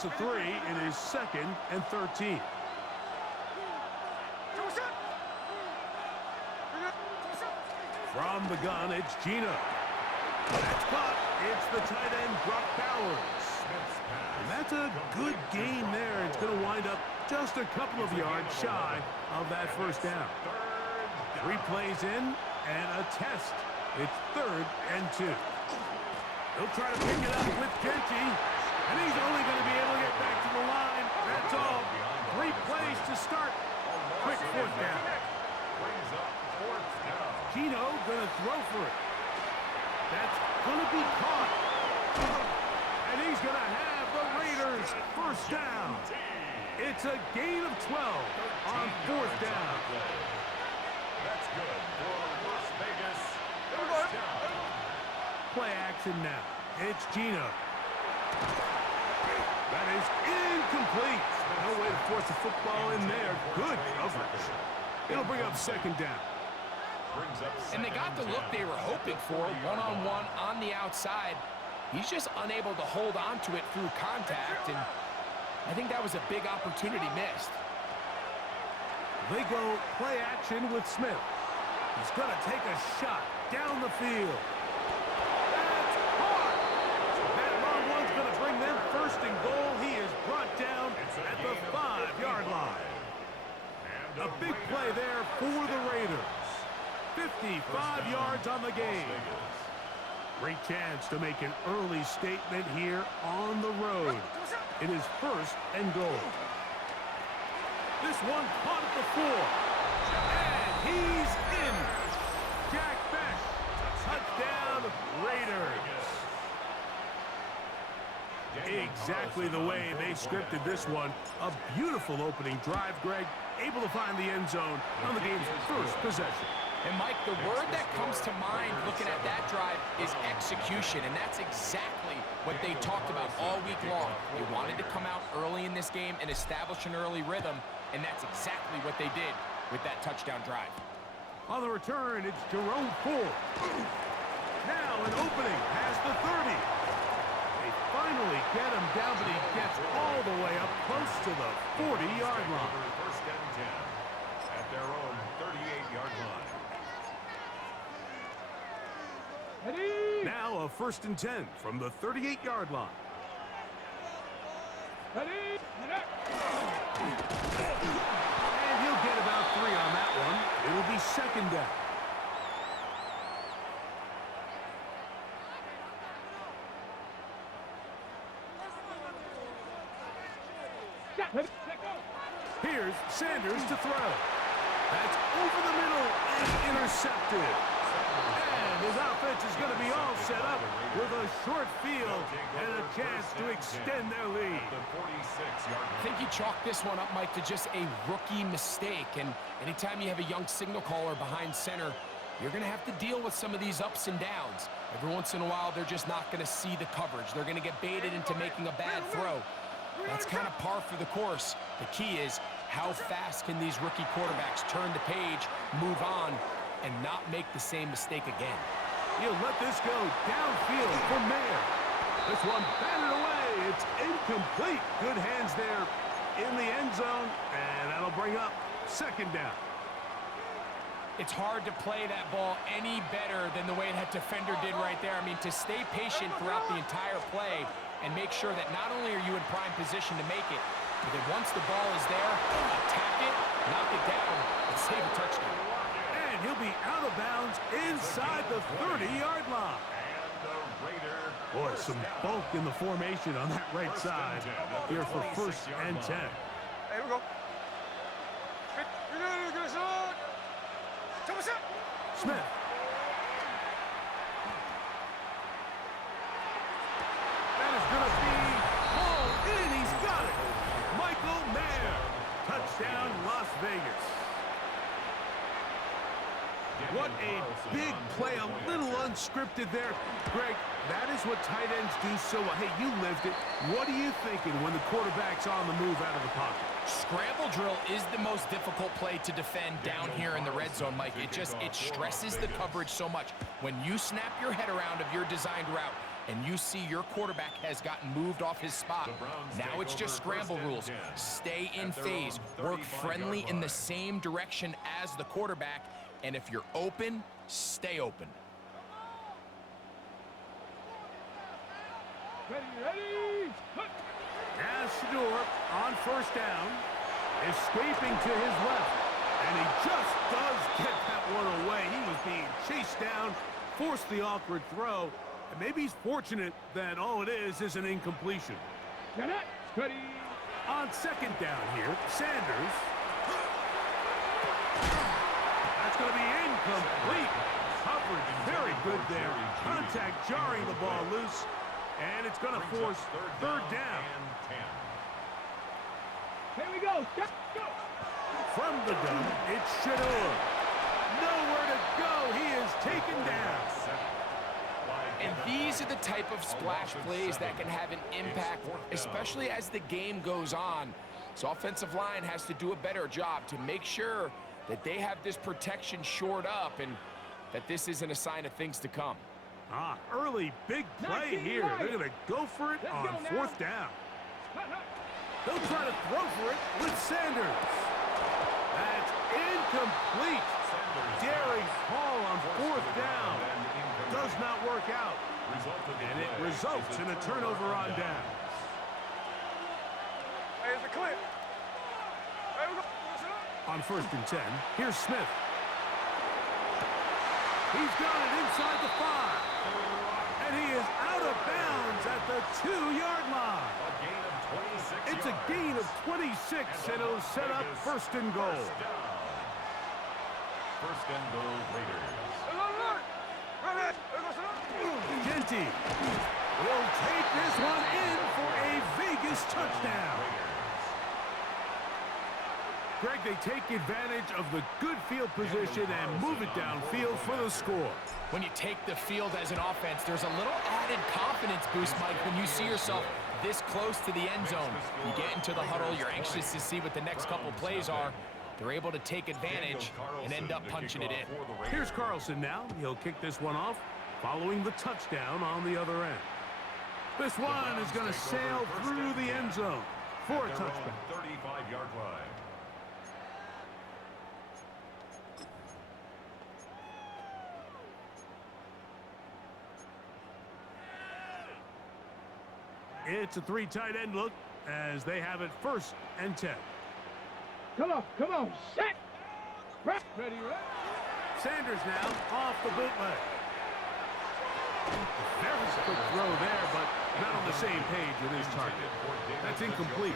loss of 3. It is 2nd and 13. From the gun, it's Gino. That's caught. It's the tight end, Brock Bowers. And that's a good gain there. It's going to wind up just a couple of yards shy of that first down. 3 plays in and a test. It's 3rd and 2. He'll try to pick it up with Genty. And he's only going to be able to get back to the line. That's all. 3 plays to start. Quick 4th down. Gino going to throw for it. That's going to be caught. And he's going to have the Raiders first down. It's a gain of 12 on 4th down. That's good for Las Vegas. First down. Play action now. It's Gino. That is incomplete. No way to force the football in there. Good coverage. It'll bring up 2nd down. And they got the look they were hoping for, one-on-one on the outside. He's just unable to hold on to it through contact, and I think that was a big opportunity missed. They go play action with Smith. He's going to take a shot down the field. That's caught! That long one's going to bring them 1st and goal. He is brought down at the 5-yard line. A big play there for the Raiders. 55 yards on the game. Great chance to make an early statement here on the road. It is 1st and goal. This one caught at the 4. And he's in. Jack Bech. Touchdown, Raiders. Exactly the way they scripted this one. A beautiful opening drive, Greg. Able to find the end zone on the game's 1st possession. And, Mike, the word that comes to mind looking at that drive is execution, and that's exactly what they talked about all week long. They wanted to come out early in this game and establish an early rhythm, and that's exactly what they did with that touchdown drive. On the return, it's Jerome Ford. Now an opening past the 30. They finally get him down, but he gets all the way up close to the 40-yard line. 1st and 10 at their own 38-yard line. Now a 1st and 10 from the 38-yard line. And he'll get about 3 on that one. It'll be 2nd down. Here's Sanders to throw. That's over the middle and intercepted. And his offense is going to be all set up with a short field and a chance to extend their lead. I think you chalk this one up, Mike, to just a rookie mistake. And anytime you have a young signal caller behind center, you're going to have to deal with some of these ups and downs. Every once in a while, they're just not going to see the coverage. They're going to get baited into making a bad throw. That's kind of par for the course. The key is how fast can these rookie quarterbacks turn the page, move on, and not make the same mistake again. He'll let this go downfield for Mayer. This one batted away. It's incomplete. Good hands there in the end zone, and that'll bring up 2nd down. It's hard to play that ball any better than the way that defender did right there. I mean, to stay patient throughout the entire play and make sure that not only are you in prime position to make it, but that once the ball is there, attack it, knock it down, and save a touchdown. And he'll be out of bounds inside the 30-yard line. Boy, some bulk in the formation on that right side here for 1st and 10. Here we go. Smith. That is going to be hauled in. He's got it. Michael Mayer. Touchdown, Las Vegas. What a big play. A little unscripted there. Greg, that is what tight ends do so well. Hey, you lived it. What are you thinking when the quarterback's on the move out of the pocket? Scramble drill is the most difficult play to defend down here in the red zone, Mike. It stresses the coverage so much. When you snap your head around of your designed route and you see your quarterback has gotten moved off his spot. Now it's just scramble rules. Stay in phase. Work friendly in the same direction as the quarterback. And if you're open, stay open. Ready. Now Shedeur on first down, escaping to his left. And he just does get that one away. He was being chased down, forced the awkward throw. And maybe he's fortunate that all it is an incompletion. Ready. On second down here, Sanders. That's going to be incomplete. Coverage very good there. Contact jarring the ball loose. And it's going to force third down. Here we go. Go. From the gun, it's Shedeur. Nowhere to go. He is taken down. And these are the type of splash plays that can have an impact, especially as the game goes on. So offensive line has to do a better job to make sure that they have this protection shored up and that this isn't a sign of things to come. Early big play here. They're going to go for it on fourth down. They'll try to throw for it with Sanders. That's incomplete. Daring Hall on fourth down. Does not work out. And it results in a turnover on down. Here's the clip. On first and 10, here's Smith. He's got it inside the 5. And he is out of bounds at the 2-yard line. It's a gain of 26, and it'll set up first and goal. First and goal, Raiders. Genty will take this one in for a Vegas touchdown. Greg, they take advantage of the good field position and move it downfield for the score. When you take the field as an offense, there's a little added confidence boost, Mike, when you see yourself this close to the end zone. You get into the huddle, you're anxious to see what the next couple plays are. They're able to take advantage and end up punching it in. Here's Carlson now. He'll kick this one off following the touchdown on the other end. This one is going to sail through the end zone for a touchdown. 35-yard line. It's a 3 tight end look as they have it first and 10. Come on. Set. Ready. Sanders now off the bootleg. Very quick throw there, but not on the same page with his target. That's incomplete.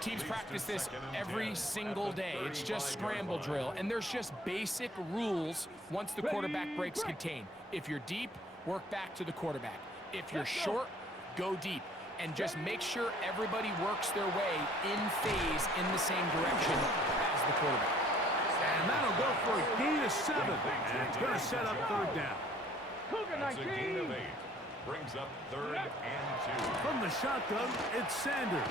Teams practice this every single day. It's just scramble drill, and there's just basic rules once the quarterback breaks contain. If you're deep, work back to the quarterback. If you're short, go deep. And just make sure everybody works their way in phase in the same direction as the quarterback. And that'll go for a gain of 7. And it's going to set up third down. That's a gain of 8. Brings up third and 2. From the shotgun, it's Sanders.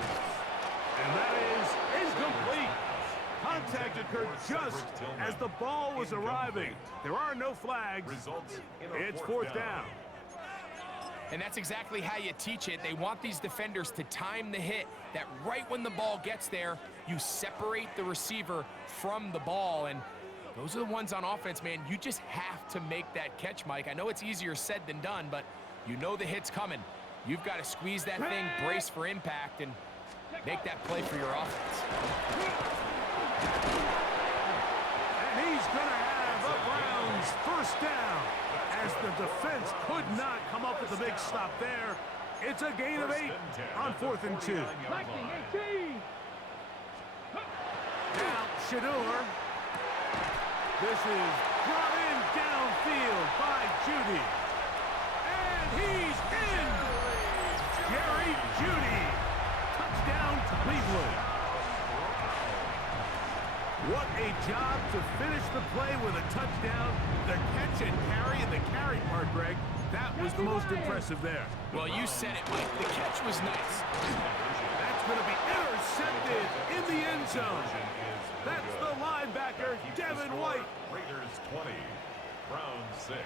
And that is incomplete. Contact occurred just as the ball was arriving. There are no flags. It's fourth down. And that's exactly how you teach it. They want these defenders to time the hit, that right when the ball gets there, you separate the receiver from the ball. And those are the ones on offense, man. You just have to make that catch, Mike. I know it's easier said than done, but you know the hit's coming. You've got to squeeze that thing, brace for impact, and make that play for your offense. And he's going to have a Browns first down. As the defense could not come up with a big stop there. It's a gain of 8 on fourth and 2. 19, 18. Now Shedeur. This is brought in downfield by Jeudy. And he's in. Jerry Jeudy. Touchdown Cleveland. What a job to finish the play with a touchdown. The catch and carry, and the carry part, Greg, that was the most impressive there. Well, you said it, Mike. The catch was nice. That's going to be intercepted in the end zone. That's the linebacker, Devin White. Raiders 20, Browns 6.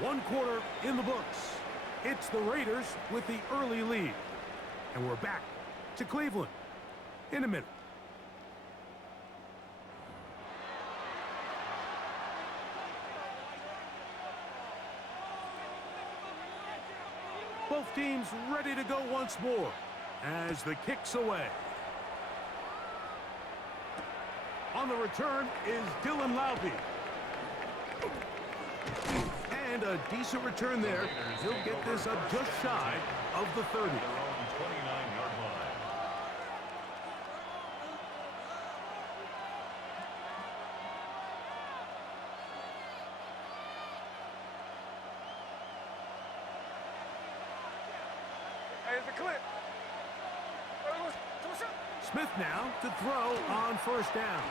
One quarter in the books. It's the Raiders with the early lead. And we're back to Cleveland in a minute. Both teams ready to go once more as the kick's away. On the return is Dylan Laube. And a decent return there. He'll get this up just shy of the 30. Their own 29-yard line. Hey, it's a clip. Smith now to throw on first down.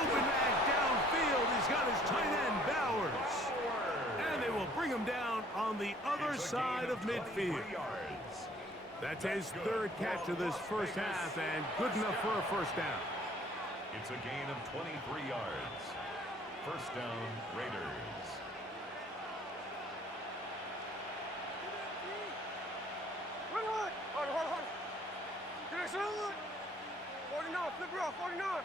Open man downfield. He's got his tight end, Bowers. And they will bring him down on the other side of midfield. That's his third catch of this first half and good enough for a first down. It's a gain of 23 yards. First down, Raiders. Hold on. Get it, 49, flip it off, 49.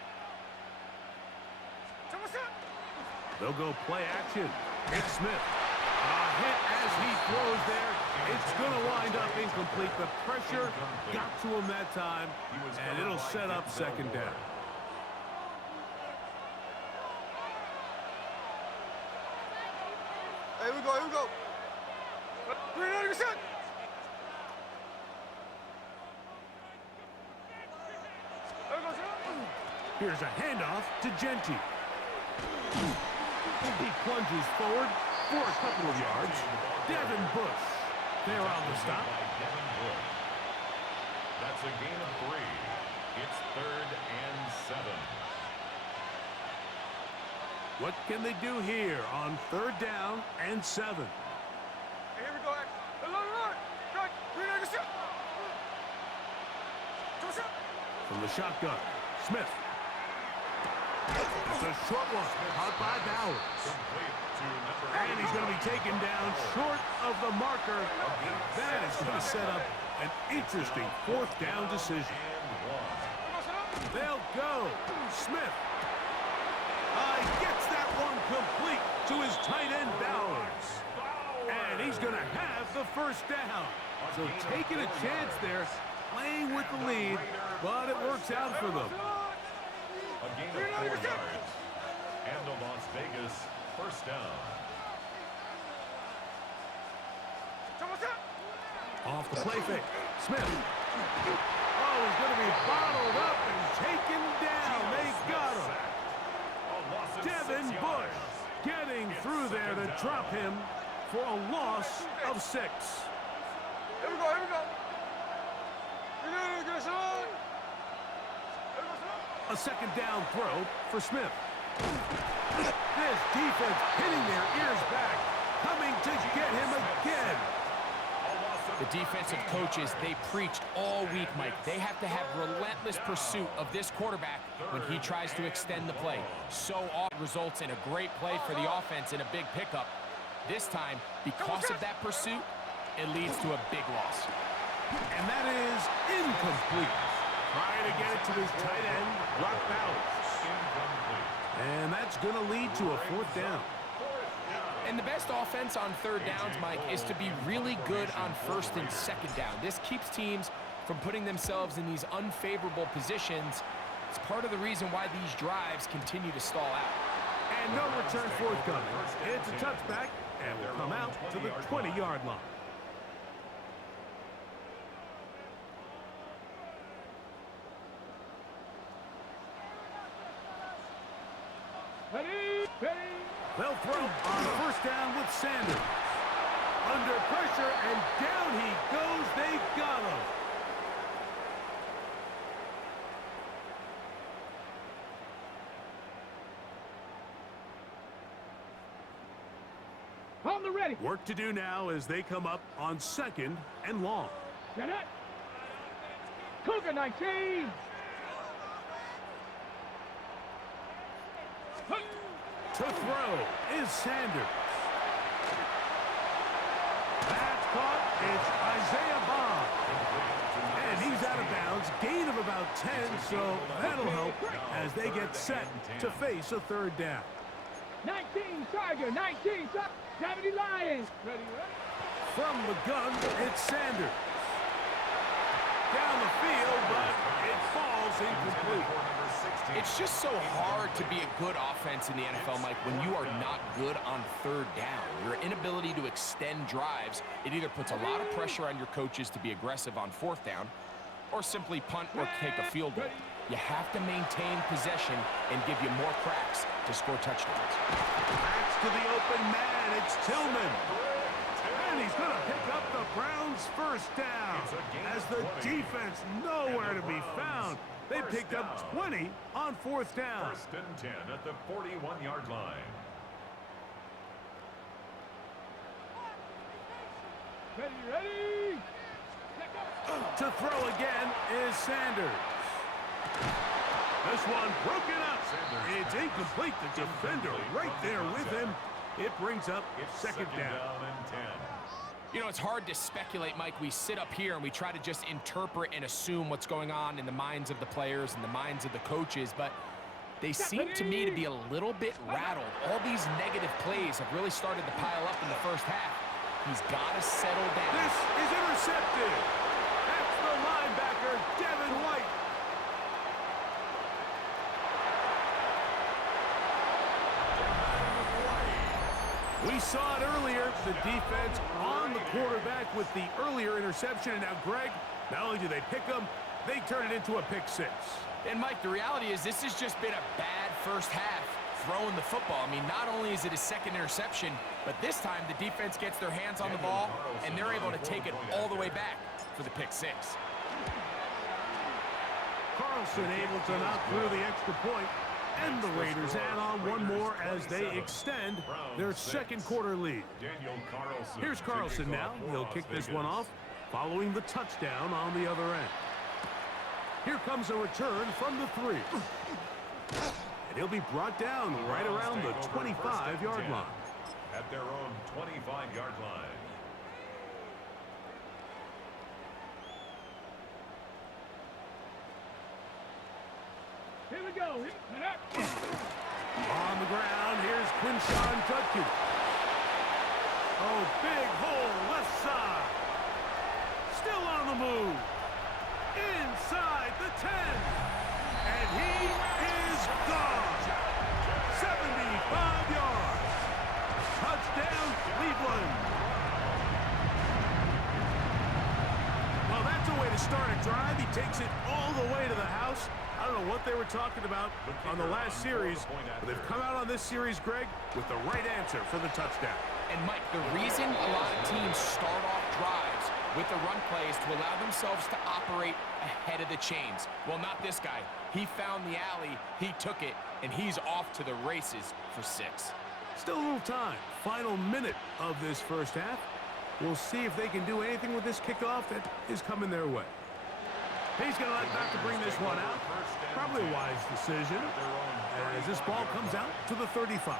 They'll go play action. It's Smith. A hit as he throws there. It's going to wind up incomplete. The pressure got to him that time, and it'll set up second down. Here we go. 390%. Here's a handoff to Genty. He plunges forward for a couple of yards. Devin Bush there on the stop. Devin Bush. That's a gain of 3. It's 3rd and 7. What can they do here on 3rd down and 7? Here we go. Right. 390%. From the shotgun, Smith. It's a short one, caught by Bowers. And he's going to be taken down short of the marker. That is going to set up an interesting 4th down decision. They'll go. Smith. Gets that one complete to his tight end, Bowers. And he's going to have the first down. So taking a chance there, playing with the lead, but it works out for them. A gain of 4 yards. And the Las Vegas first down. Off the play fake. Smith. Oh, he's going to be bottled up and taken down. They got him. Devin Bush getting through there to drop him for a loss of 6. Here we go. A second down throw for Smith. This defense hitting their ears back, coming to get him again. The defensive coaches, they preached all week, Mike. They have to have relentless pursuit of this quarterback when he tries to extend the play. So often results in a great play for the offense and a big pickup. This time, because of that pursuit, it leads to a big loss. And that is incomplete. Trying to get it to his tight end, Brock Bowers. And that's going to lead to a 4th down. And the best offense on 3rd downs, Mike, is to be really good on 1st and 2nd down. This keeps teams from putting themselves in these unfavorable positions. It's part of the reason why these drives continue to stall out. And no return forthcoming. It's a touchback, and will come out to the 20-yard line. Ready. They'll throw on 1st down with Sanders. Under pressure, and down he goes. They got him. On the ready. Work to do now as they come up on 2nd and long. Get it. Cougar 19. To throw is Sanders. That's caught. It's Isaiah Bond. And he's out of bounds. Gain of about 10, so that'll help as they get set to face a third down. 19 Tiger, 19 Tiger, 70 Lions. Ready, ready? From the gun, it's Sanders. Down the field, but it falls incomplete. It's just so hard to be a good offense in the NFL, Mike, when you are not good on third down. Your inability to extend drives, it either puts a lot of pressure on your coaches to be aggressive on fourth down or simply punt or take a field goal. You have to maintain possession and give you more cracks to score touchdowns. Backs to the open man. It's Tillman. And he's going to pick up the Browns' first down as the defense nowhere to be found. They picked up 20 on fourth down. First and 10 at the 41-yard line. Ready, ready? To throw again is Sanders. This one broken up. It's incomplete. The defender right there with him. It brings up second down. And 10. You know, it's hard to speculate, Mike. We sit up here and we try to just interpret and assume what's going on in the minds of the players and the minds of the coaches, but they seem to me to be a little bit rattled. All these negative plays have really started to pile up in the first half. He's got to settle down. This is intercepted. That's the linebacker, Devin White. We saw it earlier, the defense on the quarterback with the earlier interception. And now, Greg, not only do they pick him, they turn it into a pick six. And, Mike, the reality is this has just been a bad first half throwing the football. I mean, not only is it his second interception, but this time the defense gets their hands on the ball, and they're able to take it all the way back for the pick six. Carlson able to knock through the extra point. And the Raiders add on one more as they extend their second quarter lead. Here's Carlson now. He'll kick this one off following the touchdown on the other end. Here comes a return from the 3. And he'll be brought down right around the 25-yard line. At their own 25-yard line. Here we go. On the ground, here's Quinshawn Judkins. Oh, big hole, left side. Still on the move. Inside the 10. And he is gone. 75 yards. Touchdown, Cleveland. Well, that's a way to start a drive. He takes it all the way to the house. I don't know what they were talking about on the last series, but they've come out on this series, Greg, with the right answer for the touchdown. And, Mike, the reason a lot of teams start off drives with the run play is to allow themselves to operate ahead of the chains. Well, not this guy. He found the alley, he took it, and he's off to the races for 6. Still a little time. Final minute of this first half. We'll see if they can do anything with this kickoff that is coming their way. He's going to let Doctor bring this one out. Probably a wise decision as this ball comes out to the 35.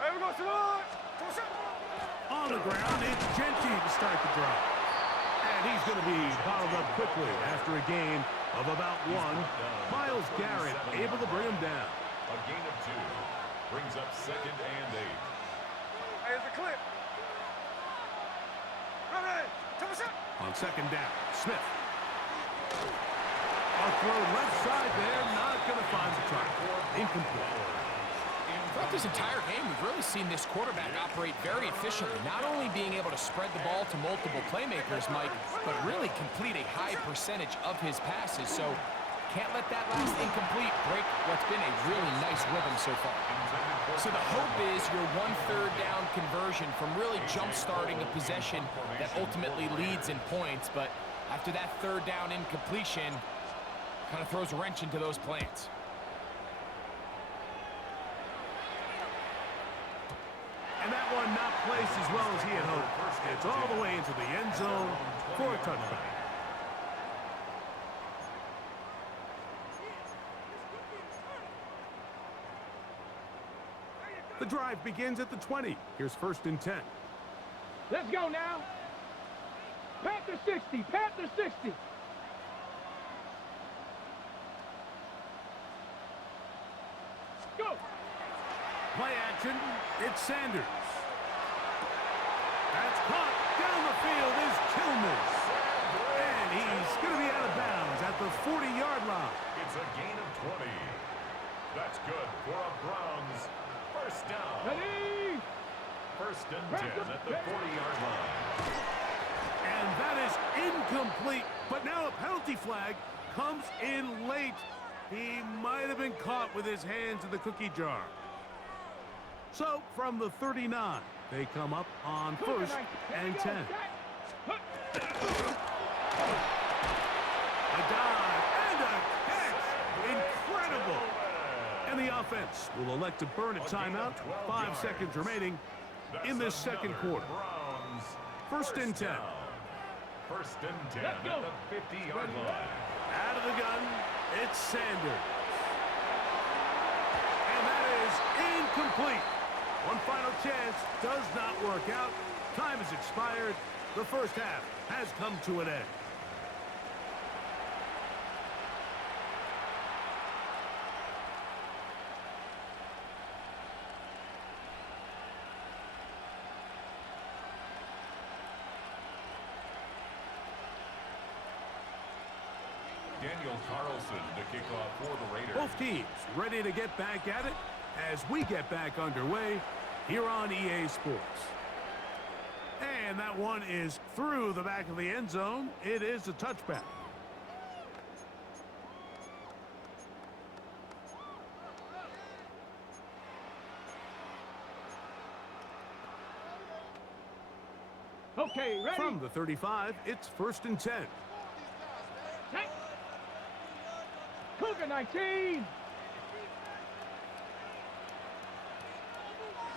Hey, we go, Simone. On the ground, it's Genty to start the drive. And he's going to be bottled up quickly after a gain of about 1. Myles Garrett able to bring him down. A gain of 2 brings up 2nd and 8. Hey, it's a clip. Ready, On second down, Smith. A throw left side there, not going to find the target. Incomplete. Throughout this entire game, we've really seen this quarterback operate very efficiently, not only being able to spread the ball to multiple playmakers, Mike, but really complete a high percentage of his passes. So can't let that last incomplete break what's been a really nice rhythm so far. So the hope is your 1/3 down conversion from really jump-starting a possession that ultimately leads in points, but after that 3rd down incompletion, kind of throws a wrench into those plans. And that one not placed as well as he had hoped. It's all the way into the end zone for a touchback. The drive begins at the 20. Here's 1st and 10. Let's go now. Panther 60. Panther 60. Go. Play action. It's Sanders. That's caught. Down the field is Tillman. And he's going to be out of bounds at the 40-yard line. It's a gain of 20. That's good for a Browns first down. Ready. 1st and 10 at the 40-yard line. And that is incomplete. But now a penalty flag comes in late. He might have been caught with his hands in the cookie jar. So from the 39, they come up on 1st and 10. A dive and a catch. Incredible. And the offense will elect to burn a timeout. 5 seconds remaining in this second quarter. Browns 1st and 10. 1st and 10 at the 50-yard line. Out of the gun, it's Sanders. And that is incomplete. One final chance does not work out. Time has expired. The first half has come to an end. Daniel Carlson to kick off for the Raiders. Both teams ready to get back at it as we get back underway here on EA Sports. And that one is through the back of the end zone. It is a touchback. Okay, ready. From the 35, it's 1st and 10. Take. Cougar 19.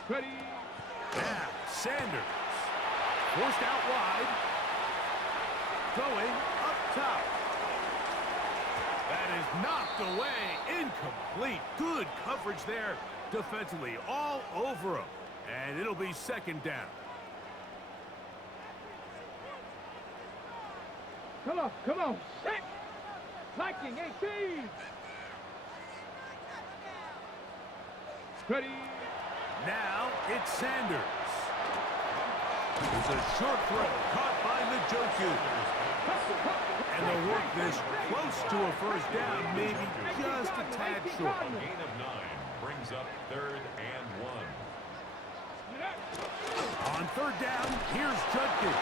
Ready. Now, Sanders. Forced out wide. Going up top. That is knocked away. Incomplete. Good coverage there defensively. All over him. And it'll be 2nd down. Come on. Set. Viking 18. Ready. Now it's Sanders. It's a short throw caught by Njoku. And they'll work this close to a first down, maybe just a tad short. A gain of 9 brings up 3rd and 1. On 3rd down, here's Judkins.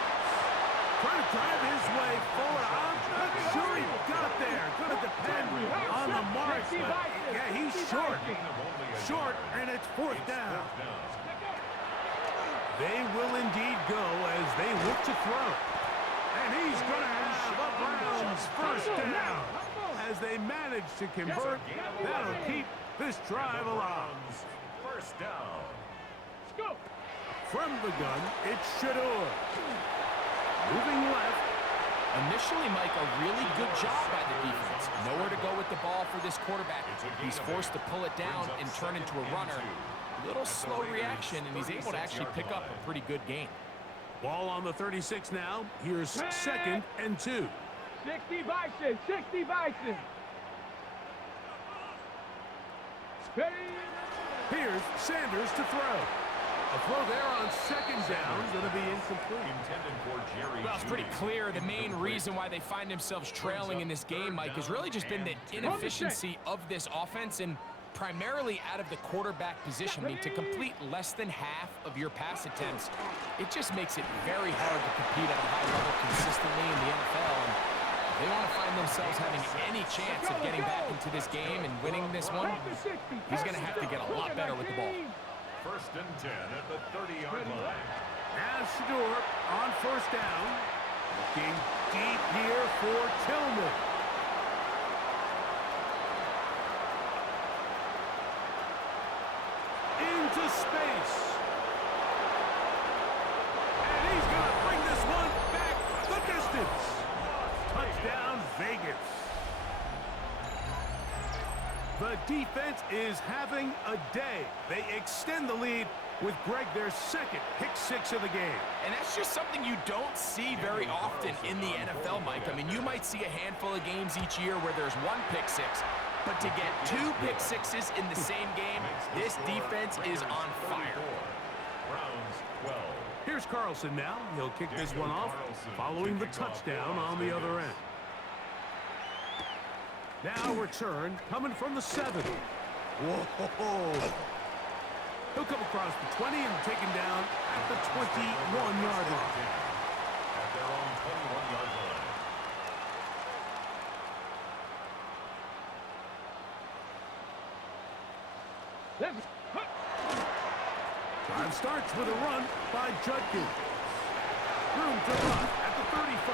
Trying to drive his way forward. I'm not sure he got there. Going to depend on the mark. Yeah, he's short. Short, and it's 4th down. They will indeed go as they look to throw. And he's going to have a Browns first down. As they manage to convert, that'll keep this drive alive. First down. Go. From the gun, it's Shador. Moving left. Initially, Mike, a really good job by the defense. Nowhere to go with the ball for this quarterback. He's forced to pull it down and turn into a runner. Little slow reaction, and he's able to actually pick up a pretty good gain. Ball on the 36 now. Here's 2nd and 2. 60 Bison. 60 Bison. Ready. Here's Sanders to throw. A throw there on 2nd down, going to be incomplete. Intended for Jerry. Well, it's pretty clear the main reason why they find themselves trailing in this game, Mike, has really just been the inefficiency of this offense and primarily out of the quarterback position. I mean, to complete less than half of your pass attempts, it just makes it very hard to compete at a high level consistently in the NFL. And if they want to find themselves having any chance of getting back into this game and winning this one, he's going to have to get a lot better with the ball. 1st and 10 at the 30-yard line. Now Shador on 1st down. Looking deep here for Tillman. Into space. seconds. The defense is having a day. They extend the lead with Greg their second pick-6 of the game. And that's just something you don't see very often in the NFL, Mike. I mean, you might see a handful of games each year where there's one pick-6, but to get 2 pick-6s in the same game, this defense is on fire. Browns 12. Here's Carlson now. He'll kick this one off following the touchdown on the other end. Now return coming from the 7. Whoa! He'll come across the 20 and taken down at the 21-yard line. At their own 21-yard line. Drive starts with a run by Judkins. Room to run at the 35.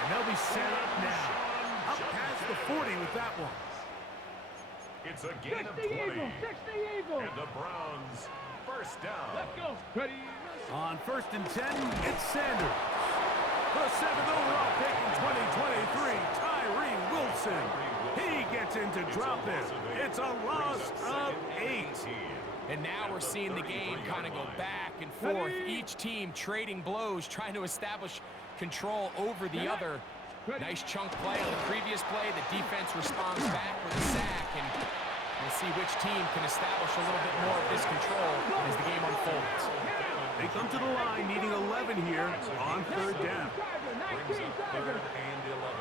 And they'll be set up now. Up past the 40 with that one. It's a gain of 20. And the Browns first down. Let's go. Ready. On 1st and 10, it's Sanders. The 7th overall pick in 2023, Tyree Wilson. He gets into drop it. It's a loss of 8. And now we're seeing the game kind of go back and forth. Each team trading blows, trying to establish control over the other. Nice chunk play on the previous play. The defense responds back with a sack, and we'll see which team can establish a little bit more of this control as the game unfolds. They come to the line needing 11 here on 3rd down. Brings up 3rd and 11.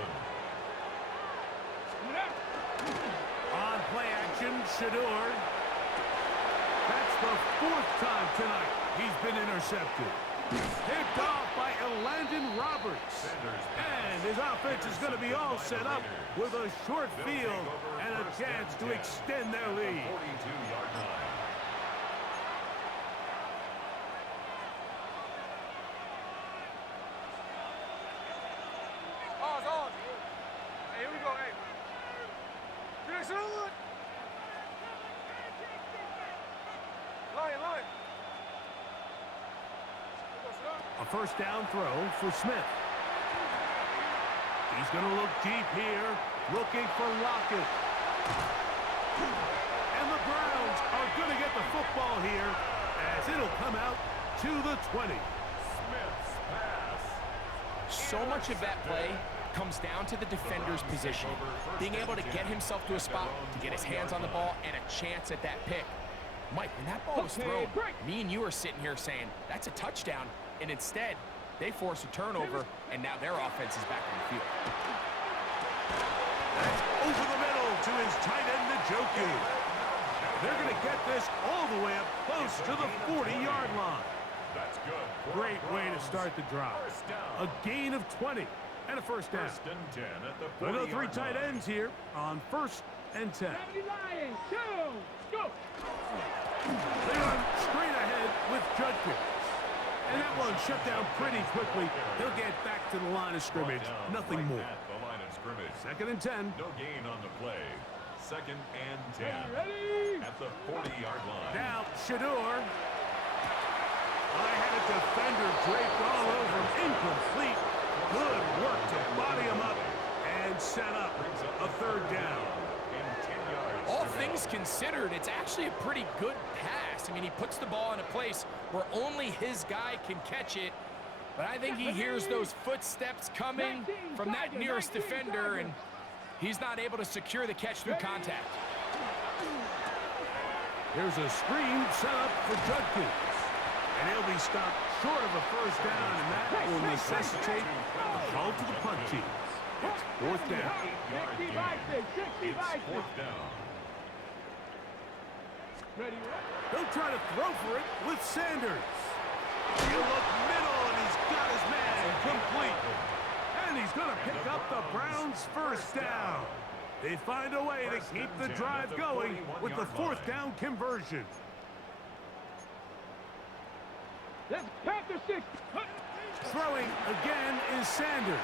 On play action, Shador. That's the 4th time tonight he's been intercepted. Picked off by Elandon Roberts. And his offense is going to be all set up with a short field and a chance to extend their lead. 42-yard line. On. Hey, here we go. Hey. Finish on. Line. A 1st down throw for Smith. He's going to look deep here, looking for Lockett. And the Browns are going to get the football here as it'll come out to the 20. Smith's pass. So much of that play comes down to the defender's position, being able to get himself to a spot, to get his hands on the ball, and a chance at that pick. Mike, when that ball was thrown, me and you are sitting here saying, that's a touchdown, and instead, they force a turnover, and now their offense is back on the field. That's over the middle to his tight end, Njoku. They're going to get this all the way up close to the 40-yard line. That's good. Great way to start the drive. A gain of 20 and a 1st down. 1st and 10 at the 40-yard We'll go 3 line. tight ends here on 1st and 10. Go. They run straight ahead with Judkins. And that one shut down pretty quickly. They'll get back to the line of scrimmage. Nothing more. At the line of scrimmage. 2nd and 10. No gain on the play. 2nd and 10. Ready. At the 40-yard line. Now, Shador. I had a defender draped all over him. Incomplete. Good work to body him up and set up a 3rd down. And 10 yards. All things considered, it's actually a pretty good pass. I mean, he puts the ball in a place where only his guy can catch it. But I think he hears those footsteps coming from that nearest defender, and he's not able to secure the catch through contact. Here's a screen set up for Judkins. And he'll be stopped short of a 1st down, and that will necessitate a call to the punt team. It's 4th down. 65. It's 4th down. Ready. They'll try to throw for it with Sanders. He'll look middle, and he's got his man complete. And he's going to pick up the Browns' 1st down. They find a way to keep the drive going with the 4th down conversion. Let's Panther 6. Throwing again is Sanders.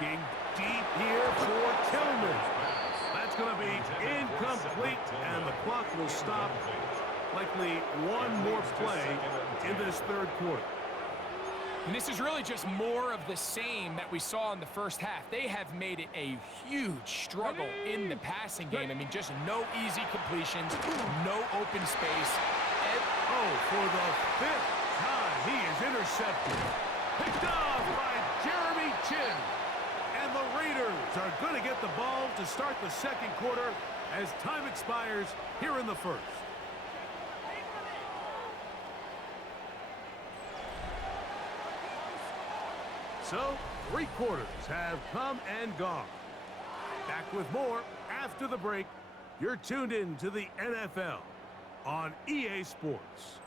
Looking deep here for Tillman. That's going to be incomplete, and the clock will stop. Likely one more play in this 3rd quarter. And this is really just more of the same that we saw in the first half. They have made it a huge struggle in the passing game. I mean, just no easy completions, no open space. Oh, for the 5th time, he is intercepted. Picked off by Jeremy Chinn. And the Raiders are going to get the ball to start the second quarter as time expires here in the first. So, 3 quarters have come and gone. Back with more after the break. You're tuned in to the NFL on EA Sports.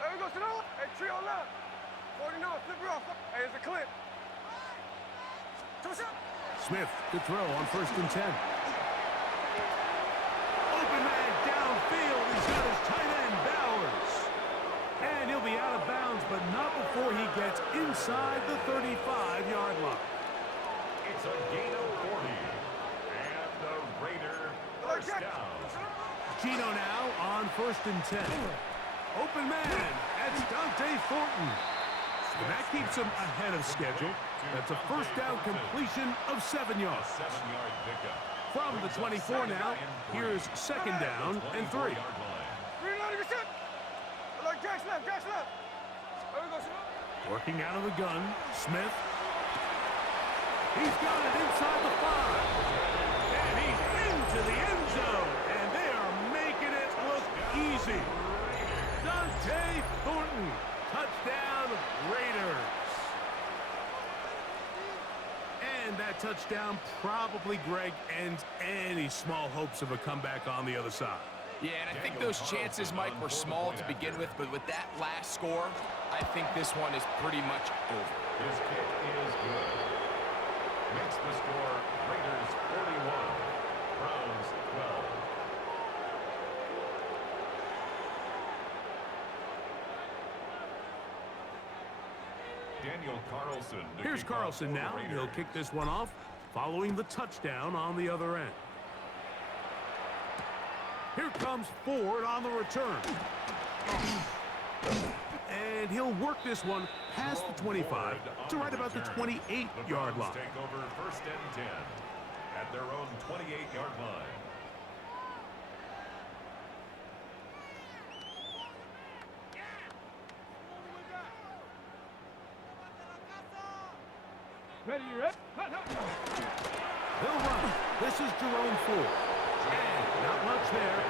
There we go, sit down. Hey, trio left. 49, flip her off. Hey, it's a clip. Smith to throw on 1st and 10. Open man downfield. He's got his tight end, Bowers. And he'll be out of bounds, but not before he gets inside the 35-yard line. It's a gain of 40. And the Raider first down. Gino now on 1st and 10. Open man. That's Dante Thornton. And that keeps him ahead of schedule. That's a first down completion of 7 yards. 7-yard pickup. From the 24 now, here's 2nd down and 3. Like Jack's left, Jack's left. There we go, sit down. Working out of the gun, Smith. He's got it inside the 5. And he's into the end zone. And they are making it look easy. Dante Thornton. Touchdown, Raiders. And that touchdown probably, Greg, ends any small hopes of a comeback on the other side. Yeah, and I think those chances, Mike, were small to begin with, but with that last score, I think this one is pretty much over. His kick is good. Makes the score Raiders 41, Browns 12. Daniel Carlson. Here's Carlson now. He'll kick this one off following the touchdown on the other end. Here comes Ford on the return. And he'll work this one past the 25 to right about the 28-yard line. Take over 1st and 10 at their own 28-yard line. Ready, you ready? He'll run. This is Jerome Ford. And not much there.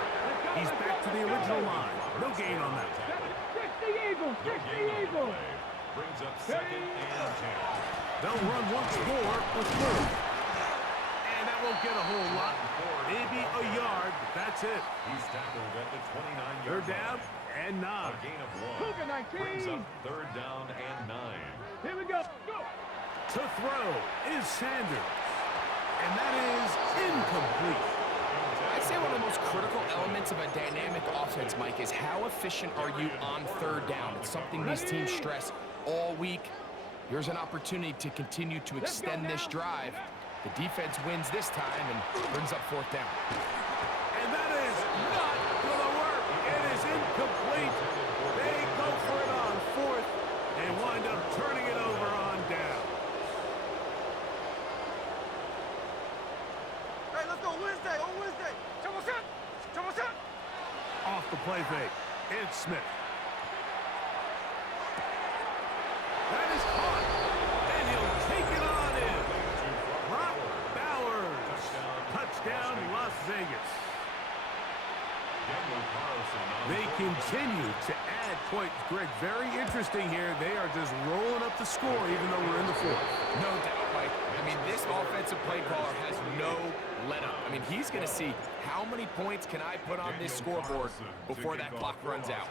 He's back to the original line. No gain on that. Check the Eagle, check the Eagle. Brings up 2nd and 10. They'll run once more with Ford. And that won't get a whole lot. Maybe a yard, but that's it. He's tackled at the 29-yard Third down and 9. A gain of 1. Cougar 19. Brings up 3rd down and 9. Here we go, go. To throw is Sanders. And that is incomplete. I'd say one of the most critical elements of a dynamic offense, Mike, is how efficient are you on 3rd down? It's something these teams stress all week. Here's an opportunity to continue to extend this drive. The defense wins this time and brings up 4th down. And that is not going to work. It is incomplete. They go for it on 4th. They wind up turning it over on down. Hey, let's go Wednesday, on Wednesday. Off the play fake. It's Smith. That is caught. And he'll take it on in. Brock Bowers. Touchdown, Las Vegas. Daniel Carlson. They continue to add points. Greg, very interesting here. They are just rolling up the score even though we're in the 4th. No doubt, Mike. I mean, this offensive play caller has no let-up. I mean, he's going to see how many points can I put on this scoreboard before that clock runs out.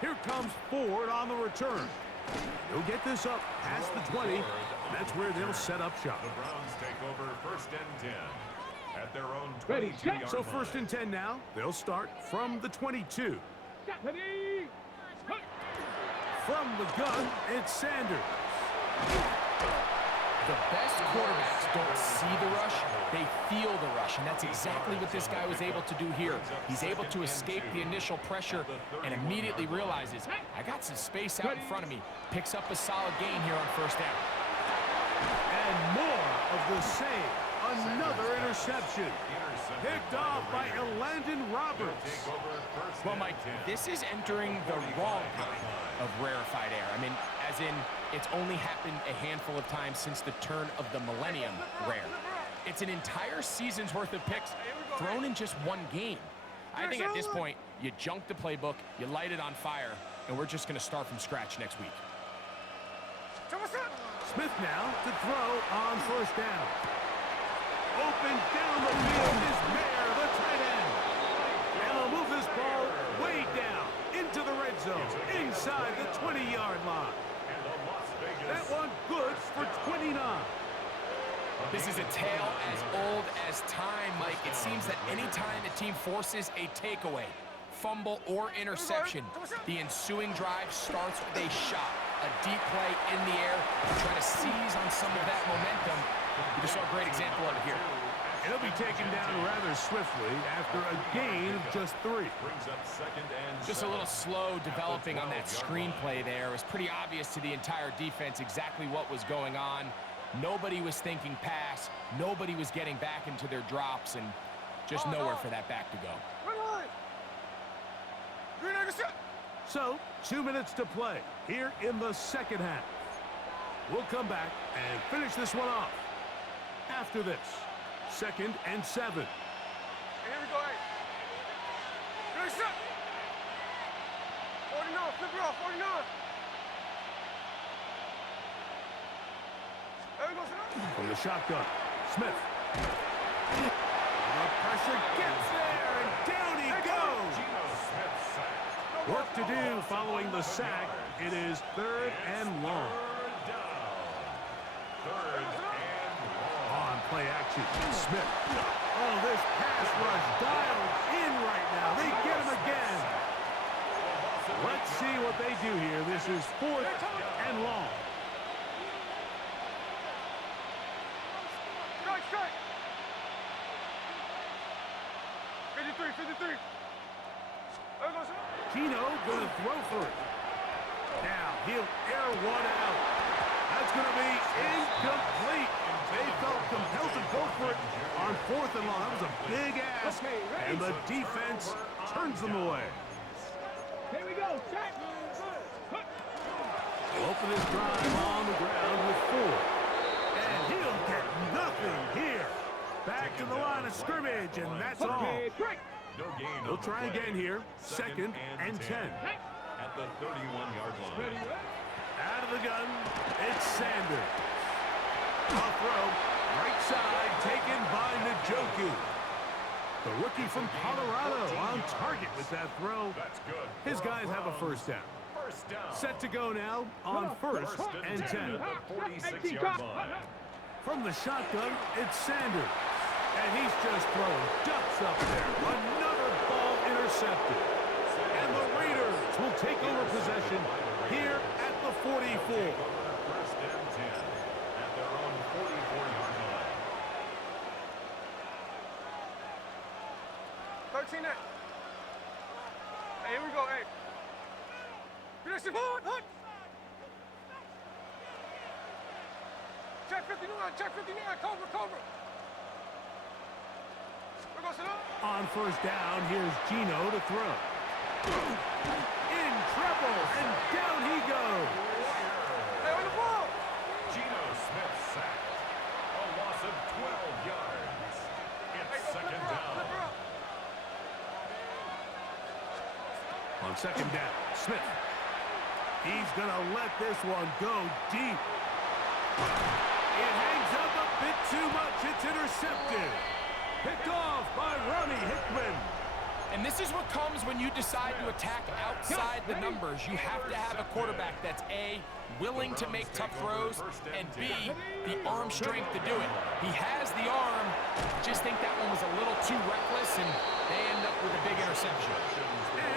Here comes Ford on the return. He'll get this up past the 20. And that's where they'll set up shop. The Browns take over 1st and 10 at their own 22-yard So line. 1st and 10 now. They'll start from the 22. From the gun, it's Sanders. The best quarterbacks don't see the rush, they feel the rush, and that's exactly what this guy was able to do here. He's able to escape the initial pressure and immediately realizes, I got some space out in front of me. Picks up a solid gain here on 1st down. And more of the same. Another interception. Picked off by Elandon Roberts. Well, Mike, this is entering the wrong kind of rarefied air. I mean, as in, it's only happened a handful of times since the turn of the millennium rare. It's an entire season's worth of picks thrown in just one game. I think at this point, you junk the playbook, you light it on fire, and we're just going to start from scratch next week. Smith now to throw on 1st down. Open down the field is Mayer, the tight end. And they'll move this ball way down into the red zone, inside the 20-yard line. That one good for 29. This is a tale as old as time, Mike. It seems that any time a team forces a takeaway, fumble, or interception, the ensuing drive starts with a shot, a deep play in the air, trying to seize on some of that momentum. You just saw a great example of it here. He'll be taken down rather swiftly after a gain of just 3. Brings up 2nd and Just a 7. little slow developing on that screenplay there. It was pretty obvious to the entire defense exactly what was going on. Nobody was thinking pass. Nobody was getting back into their drops, and just nowhere for that back to go. So, 2 minutes to play here in the second half. We'll come back and finish this one off. After this, 2nd and 7. Here we go, hey. Good shot. 49, flip it off, 49. There we go, son. From the shotgun, Smith. The pressure gets there, and down he goes. Geno Smith sacked. Work to do following the sack. It is 3rd and long. 3rd down. 3rd and long. On play action, Smith. Oh, this pass rush dialed in right now. They get him again. Let's see what they do here. This is 4th and long. Strike, strike. 53, 53. There we go, son. Geno gonna throw for it. Now he'll air one out. That's gonna be incomplete. They felt compelled to go for it on 4th and long. That was a big ask, and the defense turns them away. Here we go, check. He'll open his drive on the ground with 4. And he'll get nothing here. Back to the line of scrimmage, and that's all. No gain. He'll on the try play. again here. 2nd and 10. At the 31-yard line. Out of the gun, it's Sanders. Off throw, right side, taken by Njoku. The rookie from Colorado on target with that throw. That's good. His guys have a 1st down. 1st down. Set to go now on 1st and 10. At the 46-yard line. From the shotgun, it's Sanders. And he's just throwing ducks up there. Another ball intercepted. And the Raiders will take over possession here at the 44. 1st and 10 at their own 44-yard line. 13 net. Hey, here we go, hey. Finish it, hut. Check 59, check 59, cover. Here goes it up. On 1st down, here's Geno to throw. In trouble, and down he goes. Hey, on the ball. Geno Smith sacked. A loss of 12 yards. Hey, It's go flip 2nd her up, flip her down. up. On 2nd down, Smith. He's going to let this one go deep. It hangs up a bit too much. It's intercepted. Picked off by Ronnie Hickman. And this is what comes when you decide to attack outside the numbers. You have to have a quarterback that's A, willing to make tough throws, and B, the arm strength to do it. He has the arm. Just think that one was a little too reckless, and they end up with a big interception.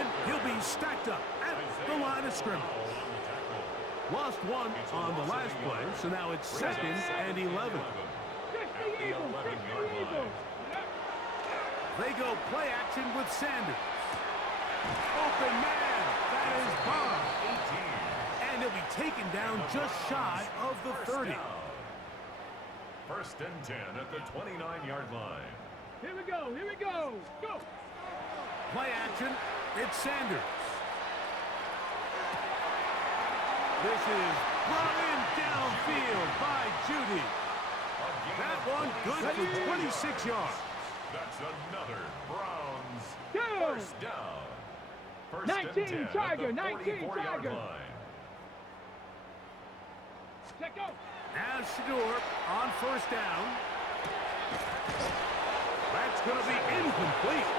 And he'll be stacked up at the line of scrimmage. Lost one on the last play, so now it's 2nd and 11. At the 11-yard line. They go play action with Sanders. Open man. That is Bond. And he'll be taken down just shy of the 30. First and 10 at the 29-yard line. Here we go. Here we go. Go. Play action. It's Sanders. This is brought in downfield by Judy. That one good for 26 yards. That's another Browns Down. first down. First 19 and 10 Tiger, at the 19 44-yard Tiger. line. Check go. Now Shador on first down. That's going to be incomplete.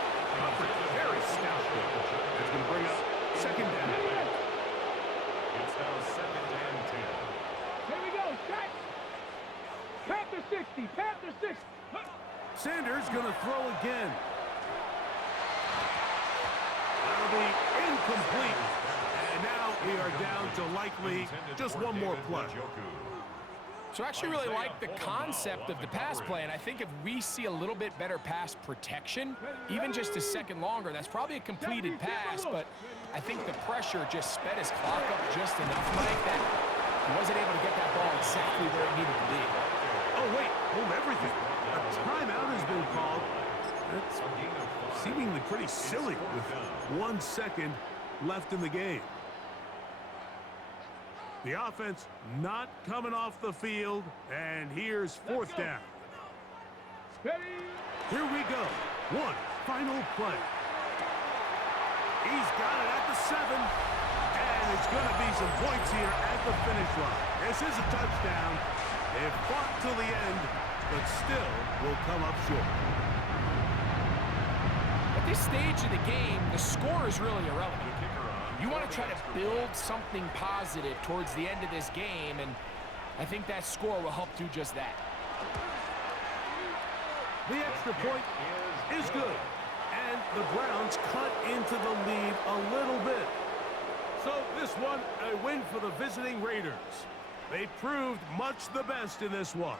Very stout. That's going to bring up 2nd down. It's now 2nd and 10. Here we go. Check. Panther 60. Panther 60. Sanders going to throw again. That'll be incomplete. And now we are down to likely just one more play. So I actually really like the concept of the pass play, and I think if we see a little bit better pass protection, even just a second longer, that's probably a completed pass, but I think the pressure just sped his clock up just enough, Mike, that he wasn't able to get that ball exactly where it needed to be. Oh, wait, hold everything. A timeout has been called. That's seemingly pretty silly with 1 second left in the game. The offense not coming off the field, and here's 4th down. Here we go. One final play. He's got it at the 7, and it's going to be some points here at the finish line. This is a touchdown. They fought till the end, but still will come up short. At this stage of the game, the score is really irrelevant. You want to try to build something positive towards the end of this game, and I think that score will help do just that. The extra point is good, and the Browns cut into the lead a little bit. So this one, a win for the visiting Raiders. They proved much the best in this one.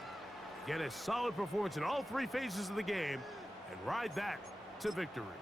Get a solid performance in all 3 phases of the game and ride that to victory.